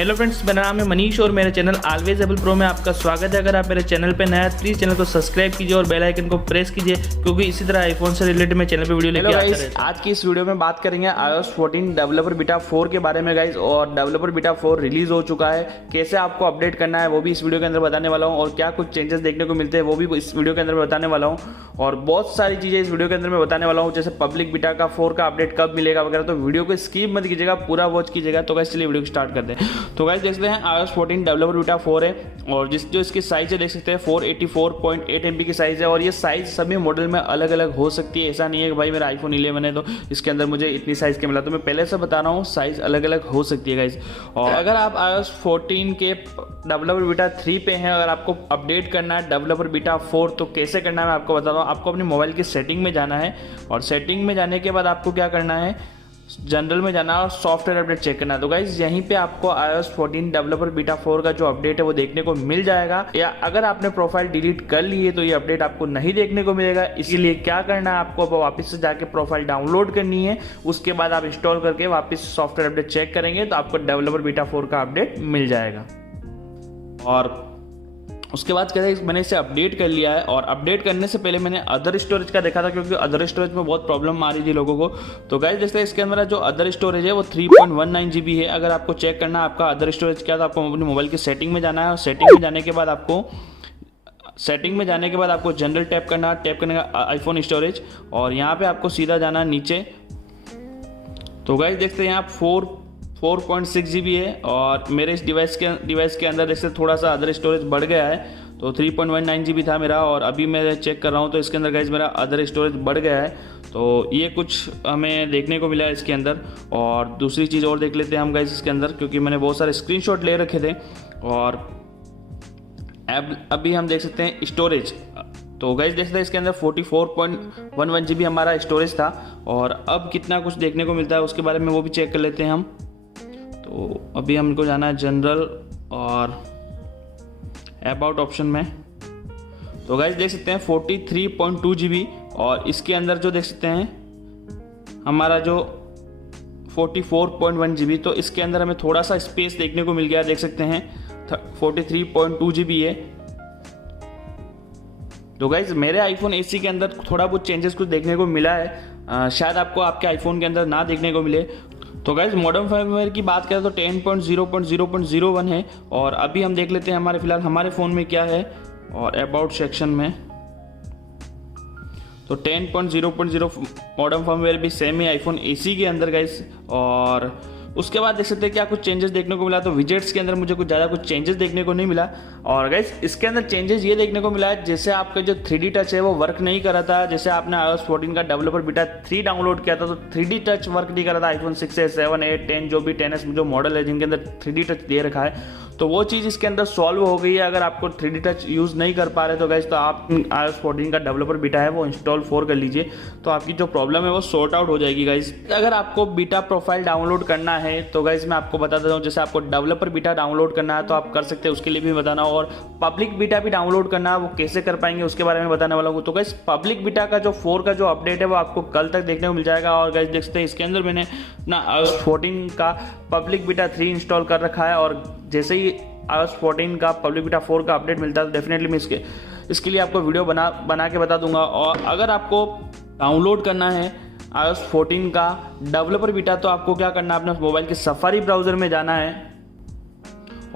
Hello friends, मेरा नाम है मनीष और मेरे चैनल ऑलवेज एबल प्रो में आपका स्वागत है। अगर आप मेरे चैनल पे नया प्लीज चैनल को सब्सक्राइब कीजिए और बेल आइकन को प्रेस कीजिए, क्योंकि इसी तरह आईफोन से रिलेटेड मैं चैनल पे वीडियो लेके आता रहता हूं। आज की इस वीडियो में बात करेंगे iOS 14 डेवलपर बीटा 4 के बारे में गाइज। और डेवलपर बीटा 4 रिलीज हो चुका है, कैसे आपको अपडेट करना है वो भी इस वीडियो के अंदर बताने वाला हूँ, और क्या कुछ चेंजेस देखने को मिलते हैं वो भी इस वीडियो के अंदर बताने वाला हूँ। और बहुत सारी चीजें इस वीडियो के अंदर मैं बताने वाला हूँ, जैसे पब्लिक बीटा का 4 का अपडेट कब मिलेगा वगैरह। तो वीडियो को स्किप मत कीजिएगा, पूरा वॉच कीजिएगा। तो गाइस चलिए वीडियो को स्टार्ट करते हैं। तो गाइस देखते हैं iOS 14 डेवलपर बीटा 4 है, और जो इसकी साइज है देख सकते हैं 484.8 MB की साइज है। और ये साइज सभी मॉडल में अलग अलग हो सकती है, ऐसा नहीं है कि भाई मेरा आईफोन 11 है तो इसके अंदर मुझे इतनी साइज के मिला। तो मैं पहले से बता रहा हूँ साइज अलग अलग हो सकती है गाइज। और अगर आप iOS 14 के डेवलपर बीटा 3 पे हैं, अगर आपको अपडेट करना है डेवलपर बीटा 4 तो कैसे करना है मैं आपको बताता हूँ। आपको अपने मोबाइल की सेटिंग में जाना है, और सेटिंग में जाने के बाद आपको क्या करना है, जनरल में जाना और सॉफ्टवेयर अपडेट चेक करना है। तो गाइज यहीं पे आपको iOS 14 डेवलपर बीटा 4 का जो अपडेट है वो देखने को मिल जाएगा। या अगर आपने प्रोफाइल डिलीट कर ली है तो ये अपडेट आपको नहीं देखने को मिलेगा। इसीलिए क्या करना है, आपको वापस से जाके प्रोफाइल डाउनलोड करनी है, उसके बाद आप इंस्टॉल करके वापस सॉफ्टवेयर अपडेट चेक करेंगे तो आपको डेवलपर बीटा 4 का अपडेट मिल जाएगा। और उसके बाद कहते हैं मैंने इसे अपडेट कर लिया है, और अपडेट करने से पहले मैंने अदर स्टोरेज का देखा था, क्योंकि अदर स्टोरेज में बहुत प्रॉब्लम आ रही थी लोगों को। तो गाइस देखते हैं इसके अंदर जो अदर स्टोरेज है वो 3.19 GB है। अगर आपको चेक करना है आपका अदर स्टोरेज क्या, तो आपको अपने मोबाइल की सेटिंग में जाना है, और सेटिंग में जाने के बाद आपको जनरल टैप करना है, टैप करने का आईफोन स्टोरेज, और यहाँ पे आपको सीधा जाना है नीचे। तो गाइस देखते हैं यहाँ 4.6 GB है, और मेरे इस डिवाइस के अंदर देखते थोड़ा सा अदर स्टोरेज बढ़ गया है। तो 3.19 GB था मेरा, और अभी मैं चेक कर रहा हूँ तो इसके अंदर गाइस मेरा अदर स्टोरेज बढ़ गया है। तो ये कुछ हमें देखने को मिला है इसके अंदर। और दूसरी चीज़ और देख लेते हैं हम गाइस इसके अंदर, क्योंकि मैंने बहुत सारे स्क्रीनशॉट ले रखे थे। और अभी हम देख सकते हैं स्टोरेज। तो गाइस देख सकते हैं इसके अंदर 44.11 GB हमारा स्टोरेज था, और अब कितना कुछ देखने को मिलता है उसके बारे में वो भी चेक कर लेते हैं हम। तो अभी हमको जाना है जनरल और अबाउट ऑप्शन में। तो गाइस देख सकते हैं 43.2 GB, और इसके अंदर जो देख सकते हैं हमारा जो 44.1 GB, तो इसके अंदर हमें थोड़ा सा स्पेस देखने को मिल गया। देख सकते हैं 43.2 GB है। तो गाइस मेरे आईफोन एसी के अंदर थोड़ा बहुत चेंजेस कुछ देखने को मिला है, शायद आपको आपके आईफोन के अंदर ना देखने को मिले। तो गाइज मॉडर्न फर्मवेयर की बात करें तो 10.0.0.01 है, और अभी हम देख लेते हैं फिलहाल हमारे फ़ोन में क्या है। और अबाउट सेक्शन में तो 10.0.0 मॉडर्न फर्मवेयर भी सेम है आईफोन एसी के अंदर गाइज। और उसके बाद देख सकते हैं क्या कुछ चेंजेस देखने को मिला। तो विजेट्स के अंदर मुझे कुछ ज़्यादा कुछ चेंजेस देखने को नहीं मिला। और गाइस इसके अंदर चेंजेस ये देखने को मिला है, जैसे आपका जो 3D टच है वो वर्क नहीं कर रहा था। जैसे आपने iOS 14 का डेवलपर बीटा 3 डाउनलोड किया था तो 3D टच वर्क नहीं कर रहा था। आईफोन 6, 7, 8, 10 जो भी 10s जो मॉडल है जिनके अंदर 3D टच दे रखा है, तो वो चीज़ इसके अंदर सॉल्व हो गई है। अगर आपको 3D टच यूज़ नहीं कर पा रहे तो गाइस तो आप iOS 14 का डेवलपर बीटा है वो इंस्टॉल 4 कर लीजिए, तो आपकी जो प्रॉब्लम है वो सॉर्ट आउट हो जाएगी गाइस। अगर आपको बीटा प्रोफाइल डाउनलोड करना है तो गाइस मैं आपको बता देता हूँ, जैसे आपको डेवलपर बीटा डाउनलोड करना है तो आप कर सकते हैं, उसके लिए भी बताना। और पब्लिक बीटा भी डाउनलोड करना है, वो कैसे कर पाएंगे उसके बारे में बताने वाला हूँ। तो गाइस पब्लिक बीटा का जो 4 का जो अपडेट है वो आपको कल तक देखने को मिल जाएगा। और गाइस देखते हैं इसके अंदर मैंने ना iOS 14 का पब्लिक बीटा 3 इंस्टॉल कर रखा है, और जैसे ही iOS 14 का पब्लिक बीटा 4 का अपडेट मिलता है तो डेफिनेटली मैं इसके लिए आपको वीडियो बना के बता दूंगा। और अगर आपको डाउनलोड करना है iOS 14 का डेवलपर बीटा तो आपको क्या करना है, अपने मोबाइल के सफारी ब्राउजर में जाना है,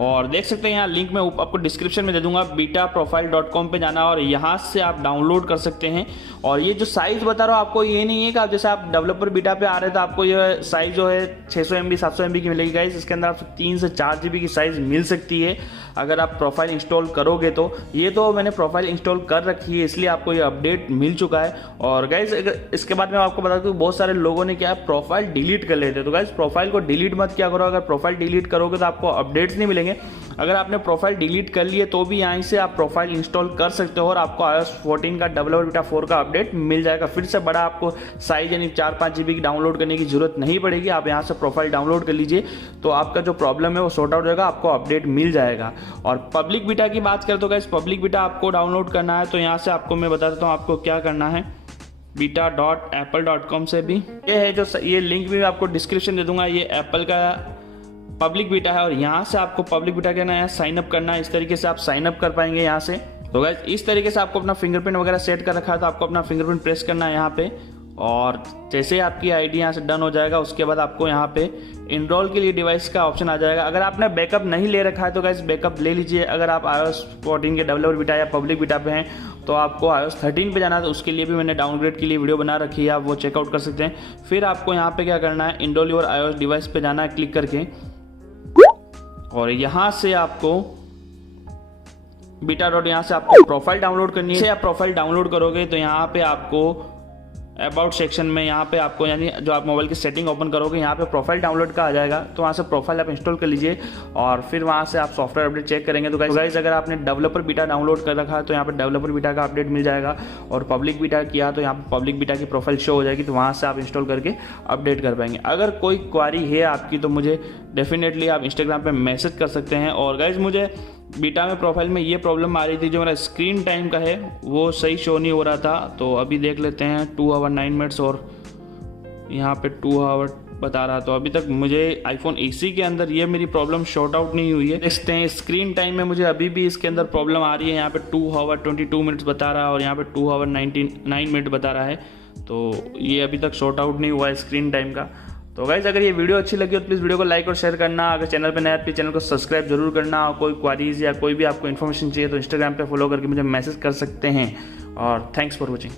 और देख सकते हैं यहाँ लिंक में आपको डिस्क्रिप्शन में दे दूंगा, betaprofile.com पे जाना, और यहाँ से आप डाउनलोड कर सकते हैं। और ये जो साइज बता रहा हूँ आपको, ये नहीं है कि आप जैसे आप डेवलपर बीटा पे आ रहे हैं तो आपको ये साइज जो है 600 MB 700 MB की मिलेगी गाइस। इसके अंदर आपको 3 से 4 GB की साइज मिल सकती है अगर आप प्रोफाइल इंस्टॉल करोगे तो। ये तो मैंने प्रोफाइल इंस्टॉल कर रखी है इसलिए आपको ये अपडेट मिल चुका है। और गाइस इसके बाद मैं आपको बता दूं बहुत सारे लोगों ने क्या है, प्रोफाइल डिलीट कर लेते हैं। तो गाइस प्रोफाइल को डिलीट मत क्या करो, अगर प्रोफाइल डिलीट करोगे तो आपको अपडेट्स नहीं मिलेंगे। अगर आपने प्रोफाइल डिलीट कर लिए तो भी यहाँ से आप प्रोफाइल इंस्टॉल कर सकते हो, और आपको iOS 14 का डेवलपर बीटा 4 का अपडेट मिल जाएगा। फिर से बड़ा आपको साइज यानी 4-5 GB की डाउनलोड करने की जरूरत नहीं पड़ेगी। आप यहाँ से प्रोफाइल डाउनलोड कर लीजिए तो आपका जो प्रॉब्लम है वो सॉर्ट आउट हो जाएगा, आपको अपडेट मिल जाएगा। और पब्लिक बीटा की बात करें तो गाइस पब्लिक बीटा आपको डाउनलोड करना है तो यहाँ से आपको मैं बता देता हूँ आपको क्या करना है। beta.apple.com से भी ये है, जो ये लिंक भी आपको डिस्क्रिप्शन दे दूंगा। ये एप्पल का पब्लिक बीटा है और यहाँ से आपको पब्लिक बीटा करना है, साइन अप करना है। इस तरीके से आप साइन अप कर पाएंगे यहाँ से। तो गाइस इस तरीके से आपको अपना फिंगरप्रिंट वगैरह सेट कर रखा है, तो आपको अपना फिंगरप्रिंट प्रेस करना है यहाँ पे, और जैसे आपकी आईडी यहाँ से डन हो जाएगा उसके बाद आपको यहाँ पे इनरोल के लिए डिवाइस का ऑप्शन आ जाएगा। अगर आपने बैकअप नहीं ले रखा है तो गाइस बैकअप ले लीजिए। अगर आप iOS 14 के डेवलपर बीटा या पब्लिक बीटा पे हैं तो आपको iOS 13 पे जाना है, तो उसके लिए भी मैंने डाउनग्रेड के लिए वीडियो बना रखी है, आप वो चेकआउट कर सकते हैं। फिर आपको यहाँ पे क्या करना है, इनरोल योर iOS डिवाइस पे जाना है क्लिक करके, और यहाँ से आपको बीटा डॉट यहाँ से आपको प्रोफाइल डाउनलोड करनी है। आप प्रोफाइल डाउनलोड करोगे तो यहाँ पे आपको अबाउट सेक्शन में यहाँ पे आपको यानी जो आप मोबाइल की सेटिंग ओपन करोगे यहाँ पे प्रोफाइल डाउनलोड का आ जाएगा, तो वहाँ से प्रोफाइल आप इंस्टॉल कर लीजिए और फिर वहाँ से आप सॉफ्टवेयर अपडेट चेक करेंगे। तो गाइस अगर आपने डेवलपर बीटा डाउनलोड कर रखा है तो यहाँ पे डेवलपर बीटा का अपडेट मिल जाएगा, और पब्लिक बीटा किया तो यहाँ पे पब्लिक बीटा की प्रोफाइल शो हो जाएगी, तो वहाँ से आप इंस्टॉल करके अपडेट कर पाएंगे। अगर कोई क्वारी है आपकी तो मुझे डेफिनेटली आप इंस्टाग्राम पर मैसेज कर सकते हैं। और गाइज मुझे बीटा में प्रोफाइल में ये प्रॉब्लम आ रही थी, जो मेरा स्क्रीन टाइम का है वो सही शो नहीं हो रहा था। तो अभी देख लेते हैं 2 आवर 9 मिनट्स और यहाँ पे 2 आवर बता रहा। तो अभी तक मुझे आईफोन एसी के अंदर ये मेरी प्रॉब्लम शॉर्ट आउट नहीं हुई है। देखते हैं स्क्रीन टाइम में मुझे अभी भी इसके अंदर प्रॉब्लम आ रही है। यहाँ पे 2 आवर 22 मिनट्स बता रहा है और यहाँ पे 2 आवर 9 मिनट बता रहा है। तो ये अभी तक शॉर्ट आउट नहीं हुआ है स्क्रीन टाइम का। तो गाइस अगर ये वीडियो अच्छी लगी हो तो प्लीज़ वीडियो को लाइक और शेयर करना। अगर चैनल पे नया है तो चैनल को सब्सक्राइब जरूर करना। और कोई क्वारीज या कोई भी आपको इन्फॉर्मेशन चाहिए तो इंस्टाग्राम पे फॉलो करके मुझे मैसेज कर सकते हैं। और थैंक्स फॉर वॉचिंग।